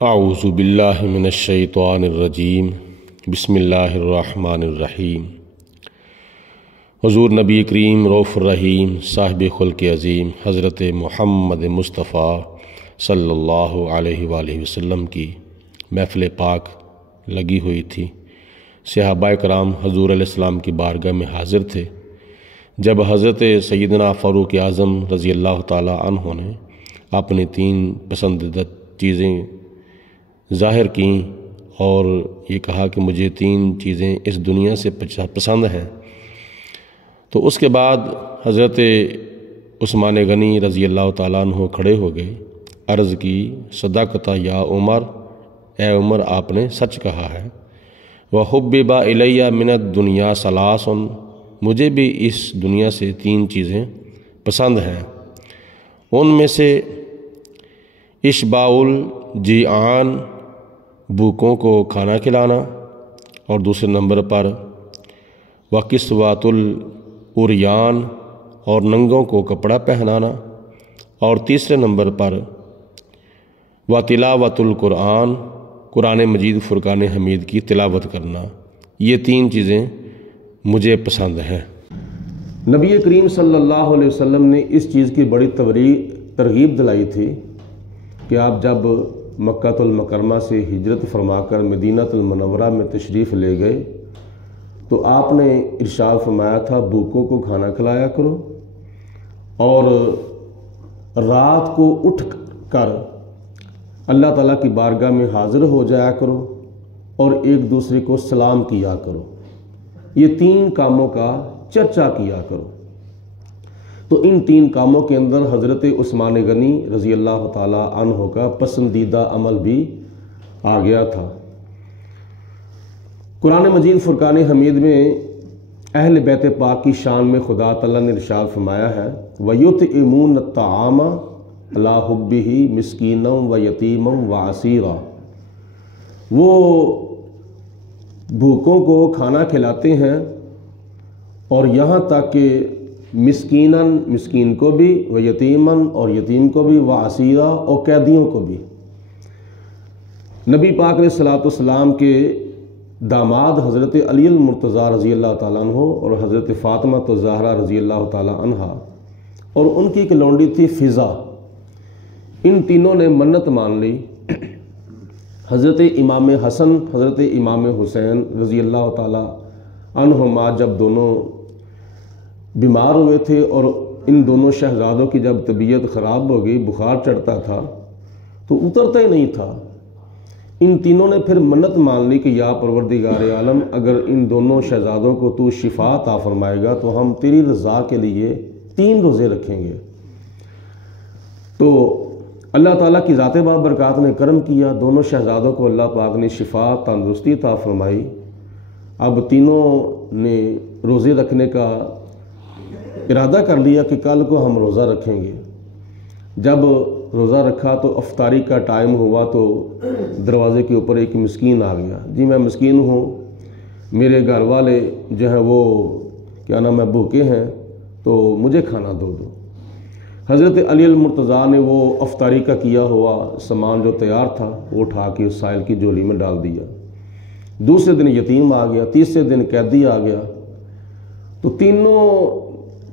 اعوذ باللہ من الشیطان الرجیم بسم اللہ الرحمن الرحیم۔ حضور نبی کریم رؤوف الرحیم صاحب خلق عظیم حضرت محمد مصطفیٰ صلی اللہ علیہ وآلہ وسلم کی محفل پاک لگی ہوئی تھی۔ صحابہ کرام حضور علیہ السلام کی بارگاہ میں حاضر تھے جب حضرت سیدنا فاروق اعظم رضی اللہ تعالی عنہ نے اپنی 3 پسندیدہ چیزیں ظاہر کیں اور یہ کہا کہ مجھے 3 چیزیں اس دنیا سے پسند ہیں، تو اس کے بعد حضرت عثمان غنی رضی اللہ تعالیٰ عنہ کھڑے ہو گئے، عرض کی صدقت یا عمر، اے عمر آپ نے سچ کہا ہے۔ وحبب الی من الدنیا ثلاث، مجھے بھی اس دنیا سے 3 چیزیں پسند ہیں، ان میں سے اشباع الجیعان، بھوکوں کو کھانا کھلانا، اور دوسرے نمبر پر وکسوۃ العریان، اور ننگوں کو کپڑا پہنانا، اور تیسرے نمبر پر وتلاوۃ القرآن، قرآن مجید فرقان حمید کی تلاوت کرنا۔ یہ 3 چیزیں مجھے پسند ہیں۔ نبی کریم صلی اللہ علیہ وسلم نے اس چیز کی بڑی ترغیب دلائی تھی کہ آپ جب مکہ المکرمہ سے ہجرت فرما کر مدینہ المنورہ میں تشریف لے گئے تو آپ نے ارشاد فرمایا تھا بھوکوں کو کھانا کھلایا کرو، اور رات کو اٹھ کر اللہ تعالیٰ کی بارگاہ میں حاضر ہو جایا کرو اور ایک دوسرے کو سلام کیا کرو۔ یہ 3 کاموں کا چرچا کیا کرو۔ تو ان 3 کاموں کے اندر حضرت عثمان غنی رضی اللہ تعالی عنہ کا پسندیدہ عمل بھی آ گیا تھا۔ قرآن مجید فرقان حمید میں اہل بیت پاک کی شان میں خدا تعالیٰ نے ارشاد فرمایا ہے وَيُطْعِمُونَ الطَّعَامَ عَلَىٰ حُبِّهِ مِسْكِينًا وَيَتِيمًا وَأَسِيرًا، وہ بھوکوں کو کھانا کھلاتے ہیں، اور یہاں تک کہ مسکین کو بھی، و یتیمن اور یتیم کو بھی، و اسیرا اور قیدیوں کو بھی۔ نبی پاک علیہ الصلوۃ والسلام کے داماد حضرت علی المرتضیٰ رضی اللہ تعالیٰ عنہ اور حضرت فاطمہ الزہرا رضی اللہ تعالیٰ عنہا، اور ان کی ایک لونڈی تھی فضا، ان تینوں نے منت مان لی۔ حضرت امام حسن حضرت امام حسین رضی اللہ تعالیٰ عنہما جب دونوں بیمار ہوئے تھے اور ان دونوں شہزادوں کی جب طبیعت خراب ہو گئی، بخار چڑھتا تھا تو اترتا ہی نہیں تھا، ان تینوں نے پھر منت مان لی کہ یا پروردگار عالم، اگر ان دونوں شہزادوں کو تو شفا عطا فرمائے گا تو ہم تیری رضا کے لیے 3 روزے رکھیں گے۔ تو اللہ تعالیٰ کی ذات بابرکات نے کرم کیا، دونوں شہزادوں کو اللہ پاک نے شفا تندرستی عطا فرمائی۔ اب تینوں نے روزے رکھنے کا ارادہ کر لیا کہ کل کو ہم روزہ رکھیں گے۔ جب روزہ رکھا تو افطاری کا ٹائم ہوا تو دروازے کے اوپر ایک مسکین آ گیا، جی میں مسکین ہوں، میرے گھر والے جو ہیں وہ کیا نام ہے بھوکے ہیں، تو مجھے کھانا دو۔ حضرت علی المرتضیٰ نے وہ افطاری کا کیا ہوا سامان جو تیار تھا وہ اٹھا کے اس سائل کی جولی میں ڈال دیا۔ دوسرے دن یتیم آ گیا، تیسرے دن قیدی آ گیا، تو تینوں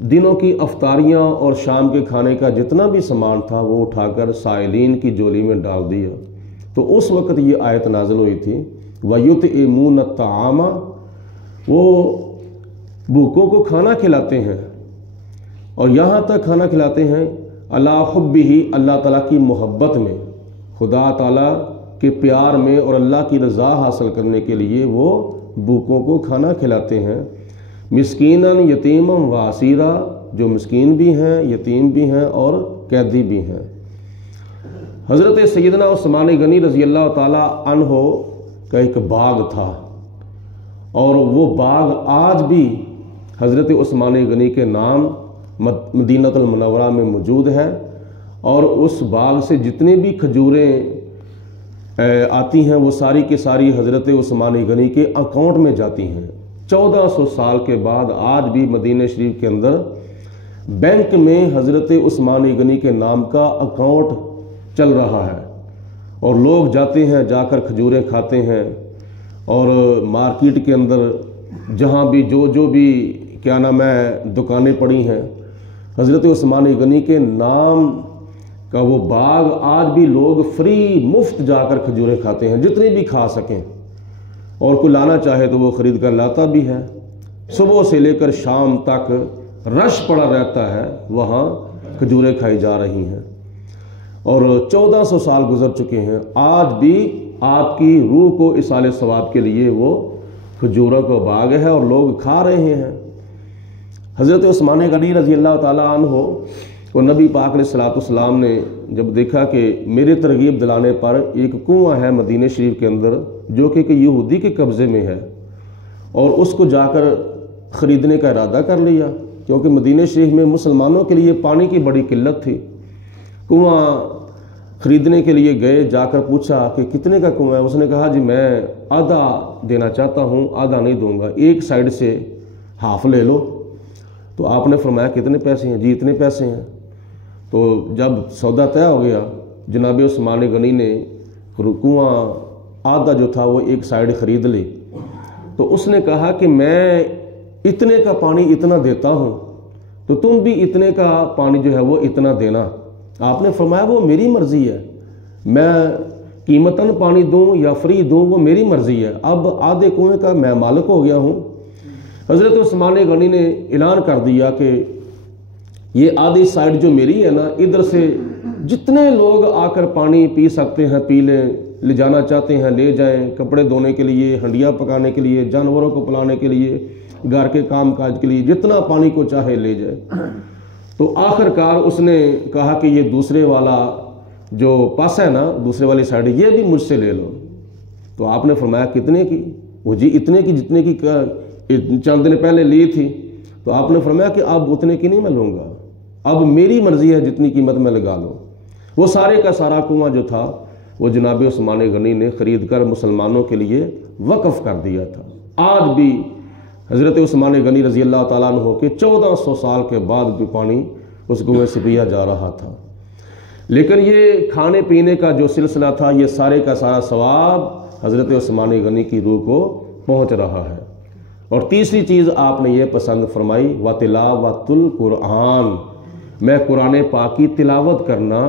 دنوں کی افطاریاں اور شام کے کھانے کا جتنا بھی سامان تھا وہ اٹھا کر سائلین کی جولی میں ڈال دیا۔ تو اس وقت یہ آیت نازل ہوئی تھی وَيُطْعِمُونَ الطَّعَامَ، وہ بھوکوں کو کھانا کھلاتے ہیں، اور یہاں تک کھانا کھلاتے ہیں عَلَىٰ حُبِّهِ، اللہ تعالیٰ کی محبت میں، خدا تعالیٰ کے پیار میں، اور اللہ کی رضا حاصل کرنے کے لیے وہ بھوکوں کو کھانا کھلاتے ہیں۔ مسکیناً یتیماً و اسیرا، جو مسکین بھی ہیں، یتیم بھی ہیں اور قیدی بھی ہیں۔ حضرت سیدنا عثمان غنی رضی اللہ تعالیٰ عنہ کا ایک باغ تھا، اور وہ باغ آج بھی حضرت عثمان غنی کے نام مدینہ المنورہ میں موجود ہے، اور اس باغ سے جتنے بھی کھجوریں آتی ہیں وہ ساری کی ساری حضرت عثمان غنی کے اکاؤنٹ میں جاتی ہیں۔ 1400 سال کے بعد آج بھی مدینہ شریف کے اندر بینک میں حضرت عثمان غنی کے نام کا اکاؤنٹ چل رہا ہے، اور لوگ جاتے ہیں، جا کر کھجوریں کھاتے ہیں، اور مارکیٹ کے اندر جہاں بھی جو بھی کیا نام ہے دکانیں پڑی ہیں، حضرت عثمان غنی کے نام کا وہ باغ آج بھی لوگ فری مفت جا کر کھجوریں کھاتے ہیں، جتنی بھی کھا سکیں، اور کوئی لانا چاہے تو وہ خرید کر لاتا بھی ہے۔ صبح سے لے کر شام تک رش پڑا رہتا ہے، وہاں کھجوریں کھائی جا رہی ہیں، اور 1400 سال گزر چکے ہیں، آج بھی آپ کی روح کو اصالِ ثواب کے لیے وہ کھجوروں کا باغ ہے اور لوگ کھا رہے ہیں۔ حضرت عثمان غنی رضی اللہ تعالیٰ عنہ کو نبی پاک علیہ السلام نے جب دیکھا کہ میرے ترغیب دلانے پر ایک کنواں ہے مدینہ شریف کے اندر جو کہ یہودی کے قبضے میں ہے، اور اس کو جا کر خریدنے کا ارادہ کر لیا، کیونکہ مدینہ شریف میں مسلمانوں کے لیے پانی کی بڑی قلت تھی۔ کنواں خریدنے کے لیے گئے، جا کر پوچھا کہ کتنے کا کنواں ہے؟ اس نے کہا جی میں آدھا دینا چاہتا ہوں، آدھا نہیں دوں گا، ایک سائیڈ سے ہاف لے لو۔ تو آپ نے فرمایا کتنے پیسے ہیں؟ جی اتنے پیسے ہیں۔ تو جب سودا طے ہو گیا، جناب عثمان غنی نے کنواں آدھا جو تھا وہ ایک سائیڈ خرید لی۔ تو اس نے کہا کہ میں اتنے کا پانی اتنا دیتا ہوں، تو تم بھی اتنے کا پانی جو ہے وہ اتنا دینا۔ آپ نے فرمایا وہ میری مرضی ہے، میں قیمتاً پانی دوں یا فری دوں وہ میری مرضی ہے، اب آدھے کنویں کا میں مالک ہو گیا ہوں۔ حضرت عثمان غنی نے اعلان کر دیا کہ یہ آدھی سائیڈ جو میری ہے نا، ادھر سے جتنے لوگ آ کر پانی پی سکتے ہیں پی لیں، لے جانا چاہتے ہیں لے جائیں، کپڑے دھونے کے لیے، ہنڈیاں پکانے کے لیے، جانوروں کو پلانے کے لیے، گھر کے کام کاج کے لیے، جتنا پانی کو چاہے لے جائے۔ تو آخر کار اس نے کہا کہ یہ دوسرے والا جو پاس ہے نا، دوسرے والی سائیڈ، یہ بھی مجھ سے لے لو۔ تو آپ نے فرمایا کتنے کی؟ وہ جی اتنے کی جتنے کی چند دن پہلے لی تھی۔ تو آپ نے فرمایا کہ اب اتنے کی نہیں میں لوں گا، اب میری مرضی ہے جتنی قیمت میں لگا لو۔ وہ سارے کا سارا کنواں جو تھا وہ جناب عثمان غنی نے خرید کر مسلمانوں کے لیے وقف کر دیا تھا۔ آج بھی حضرت عثمان غنی رضی اللہ تعالیٰ عنہ کے 1400 سال کے بعد بھی پانی اس کنویں سے پیا جا رہا تھا۔ لیکن یہ کھانے پینے کا جو سلسلہ تھا، یہ سارے کا سارا ثواب حضرت عثمان غنی کی روح کو پہنچ رہا ہے۔ اور تیسری چیز آپ نے یہ پسند فرمائی، وَتِلَاوَةُ الْقُرْآنِ، میں قرآن پاک کی تلاوت کرنا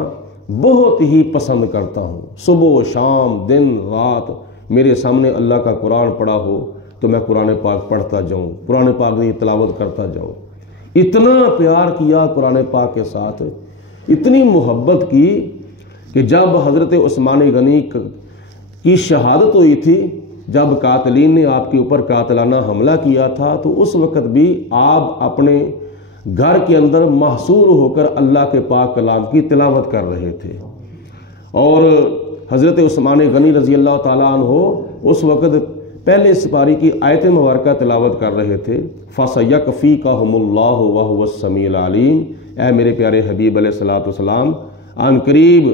بہت ہی پسند کرتا ہوں۔ صبح و شام، دن رات میرے سامنے اللہ کا قرآن پڑھا ہو تو میں قرآن پاک پڑھتا جاؤں، قرآن پاک کی تلاوت کرتا جاؤں۔ اتنا پیار کیا قرآن پاک کے ساتھ، اتنی محبت کی کہ جب حضرت عثمان غنی کی شہادت ہوئی تھی، جب قاتلین نے آپ کے اوپر قاتلانہ حملہ کیا تھا، تو اس وقت بھی آپ اپنے گھر کے اندر محصور ہو کر اللہ کے پاک کلام کی تلاوت کر رہے تھے، اور حضرت عثمان غنی رضی اللہ تعالیٰ عنہ اس وقت پہلے سپاری کی آیت مبارکہ تلاوت کر رہے تھے، فَسَيَكْفِيكَهُمُ اللَّهُ وَهُوَ السَّمِيعُ الْعَلِيمُ، اے میرے پیارے حبیب علیہ السلام عن قریب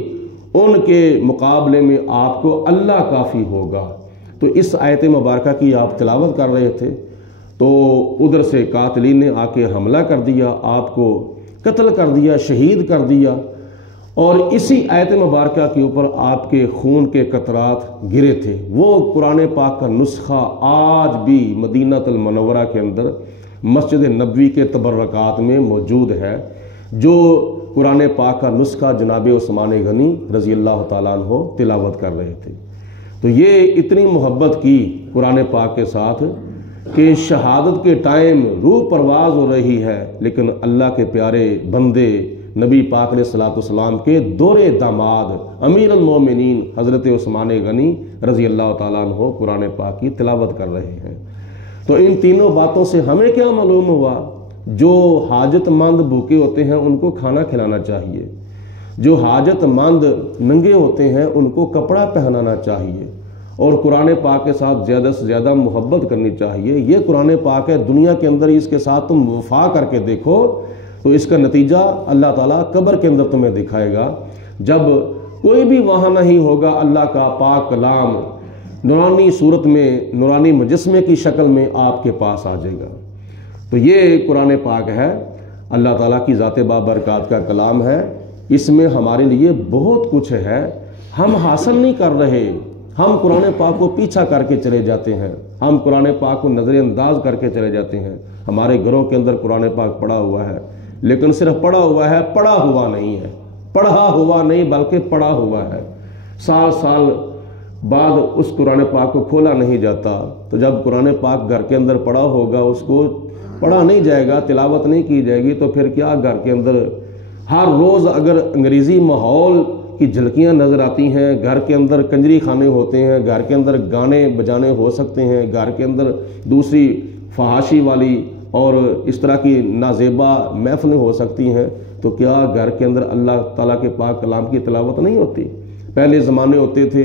ان کے مقابلے میں آپ کو اللہ کافی ہوگا۔ تو اس آیت مبارکہ کی آپ تلاوت کر رہے تھے، تو ادھر سے قاتلین نے آ کے حملہ کر دیا، آپ کو قتل کر دیا، شہید کر دیا، اور اسی آیت مبارکہ کے اوپر آپ کے خون کے قطرات گرے تھے۔ وہ قرآن پاک کا نسخہ آج بھی مدینہ المنورہ کے اندر مسجد نبوی کے تبرکات میں موجود ہے، جو قرآن پاک کا نسخہ جناب عثمان غنی رضی اللہ تعالیٰ عنہ تلاوت کر رہے تھے۔ تو یہ اتنی محبت کی قرآن پاک کے ساتھ کہ شہادت کے ٹائم روح پرواز ہو رہی ہے، لیکن اللہ کے پیارے بندے نبی پاک علیہ السلام کے دورے داماد امیر المومنین حضرت عثمان غنی رضی اللہ تعالیٰ عنہ قرآن پاک کی تلاوت کر رہے ہیں۔ تو ان تینوں باتوں سے ہمیں کیا معلوم ہوا؟ جو حاجت مند بھوکے ہوتے ہیں ان کو کھانا کھلانا چاہیے، جو حاجت مند ننگے ہوتے ہیں ان کو کپڑا پہنانا چاہیے، اور قرآن پاک کے ساتھ زیادہ سے زیادہ محبت کرنی چاہیے۔ یہ قرآن پاک ہے، دنیا کے اندر اس کے ساتھ تم وفا کر کے دیکھو تو اس کا نتیجہ اللہ تعالیٰ قبر کے اندر تمہیں دکھائے گا، جب کوئی بھی وہاں نہیں ہوگا، اللہ کا پاک کلام نورانی صورت میں، نورانی مجسمے کی شکل میں آپ کے پاس آ جائے گا۔ تو یہ قرآن پاک ہے، اللہ تعالیٰ کی ذات بابرکات کا کلام ہے، اس میں ہمارے لیے بہت کچھ ہے، ہم حاصل نہیں کر رہے، ہم قرآن پاک کو پیچھا کر کے چلے جاتے ہیں، ہم قرآن پاک کو نظر انداز کر کے چلے جاتے ہیں۔ ہمارے گھروں کے اندر قرآن پاک پڑھا ہوا ہے، لیکن صرف پڑھا ہوا ہے، پڑھا ہوا نہیں ہے، پڑھا ہوا نہیں بلکہ پڑھا ہوا ہے۔ سال سال بعد اس قرآن پاک کو کھولا نہیں جاتا، تو جب قرآن پاک گھر کے اندر پڑھا ہوگا، اس کو پڑھا نہیں جائے گا، تلاوت نہیں کی جائے گی، تو پھر کیا گھر کے اندر ہر روز اگر انگریزی ماحول کی جھلکیاں نظر آتی ہیں، گھر کے اندر کنجری خانے ہوتے ہیں، گھر کے اندر گانے بجانے ہو سکتے ہیں، گھر کے اندر دوسری فحاشی والی اور اس طرح کی نازیبا محفلیں ہو سکتی ہیں، تو کیا گھر کے اندر اللہ تعالیٰ کے پاک کلام کی تلاوت نہیں ہوتی؟ پہلے زمانے ہوتے تھے،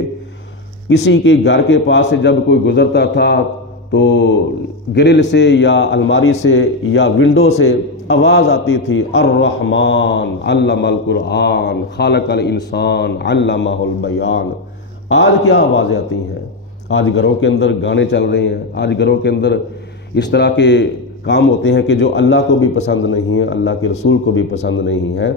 کسی کے گھر کے پاس سے جب کوئی گزرتا تھا تو گرل سے یا الماری سے یا ونڈو سے آواز آتی تھی، الرحمن علم القرآن خالق الانسان علمہ البیان۔ آج کیا آوازیں آتی ہیں؟ آج گھروں کے اندر گانے چل رہے ہیں، آج گھروں کے اندر اس طرح کے کام ہوتے ہیں کہ جو اللہ کو بھی پسند نہیں ہے، اللہ کے رسول کو بھی پسند نہیں ہے۔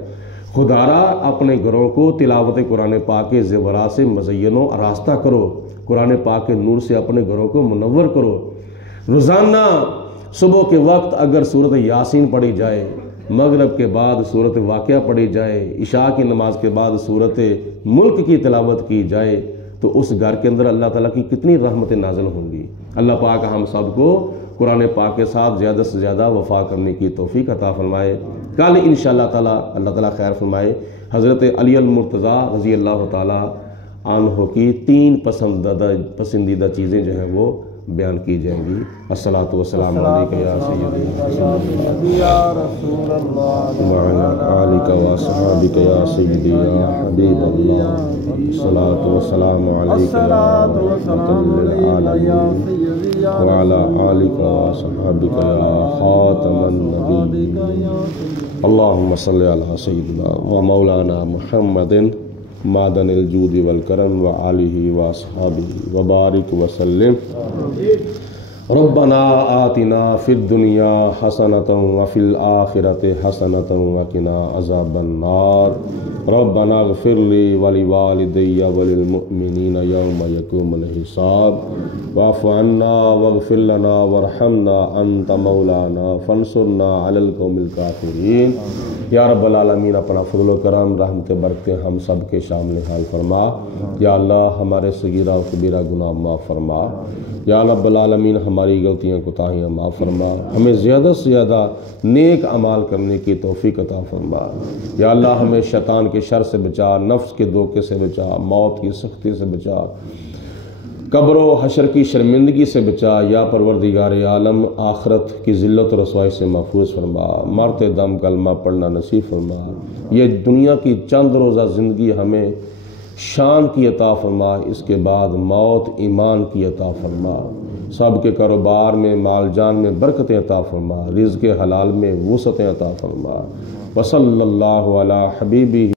خدارا اپنے گھروں کو تلاوت قرآن پاک کے زیورات سے مزین و آراستہ کرو، قرآن پاک کے نور سے اپنے گھروں کو منور کرو۔ روزانہ صبح کے وقت اگر سورۃ یاسین پڑھی جائے، مغرب کے بعد سورۃ واقعہ پڑھی جائے، عشاء کی نماز کے بعد سورۃ ملک کی تلاوت کی جائے، تو اس گھر کے اندر اللہ تعالیٰ کی کتنی رحمتیں نازل ہوں گی۔ اللہ پاک ہم سب کو قرآن پاک کے ساتھ زیادہ سے زیادہ وفا کرنے کی توفیق عطا فرمائے۔ کل انشاءاللہ تعالیٰ اللہ تعالیٰ خیر فرمائے، حضرت علی المرتضیٰ رضی اللہ تعالیٰ عنہ کی 3 پسندیدہ چیزیں جو ہیں وہ بیان کی جائیں گی۔ الصلاۃ والسلام علیک یا سیدی یا رسول اللہ وعلی آلک و اصحابک یا سیدی یا حبیب اللہ، الصلاۃ والسلام علیک یا رحمۃ للعالمین وعلی آلک و اصحابک یا خاتم النبیین۔ اللہم صلی علی سیدنا و مولانا محمد معدن الجود والکرم وآلہ واصحابہ وبارک وسلم۔ ربنا آتنا فی الدنیا حسنۃ وفی الآخرۃ حسنۃ وقنا عذاب النار۔ ربنا اغفر لی ولوالدی وللمؤمنین یوم یقوم الحساب، واعف عنا واغفر لنا وارحمنا انت مولانا فانصرنا علی القوم الکافرین۔ یا رب العالمین اپنا فضل و کرم رحمت برکتیں ہم سب کے شامل حال فرما۔ یا اللہ ہمارے صغیرہ و کبیرہ گناہ معاف فرما۔ یا رب العالمین ہماری غلطیاں کوتاہیاں معاف فرما، ہمیں زیادہ سے زیادہ نیک اعمال کرنے کی توفیق عطا فرما۔ یا اللہ ہمیں شیطان کے شر سے بچا، نفس کے دھوکے سے بچا، موت کی سختی سے بچا، قبر و حشر کی شرمندگی سے بچا۔ یا پروردگار عالم آخرت کی ذلت و رسوائی سے محفوظ فرما، مرتے دم کلمہ پڑھنا نصیب فرما۔ یہ دنیا کی چند روزہ زندگی ہمیں شان کی عطا فرما، اس کے بعد موت ایمان کی عطا فرما۔ سب کے کاروبار میں، مال جان میں برکتیں عطا فرما، رزق حلال میں وسعتیں عطا فرما۔ وصلی اللہ علی حبیبہ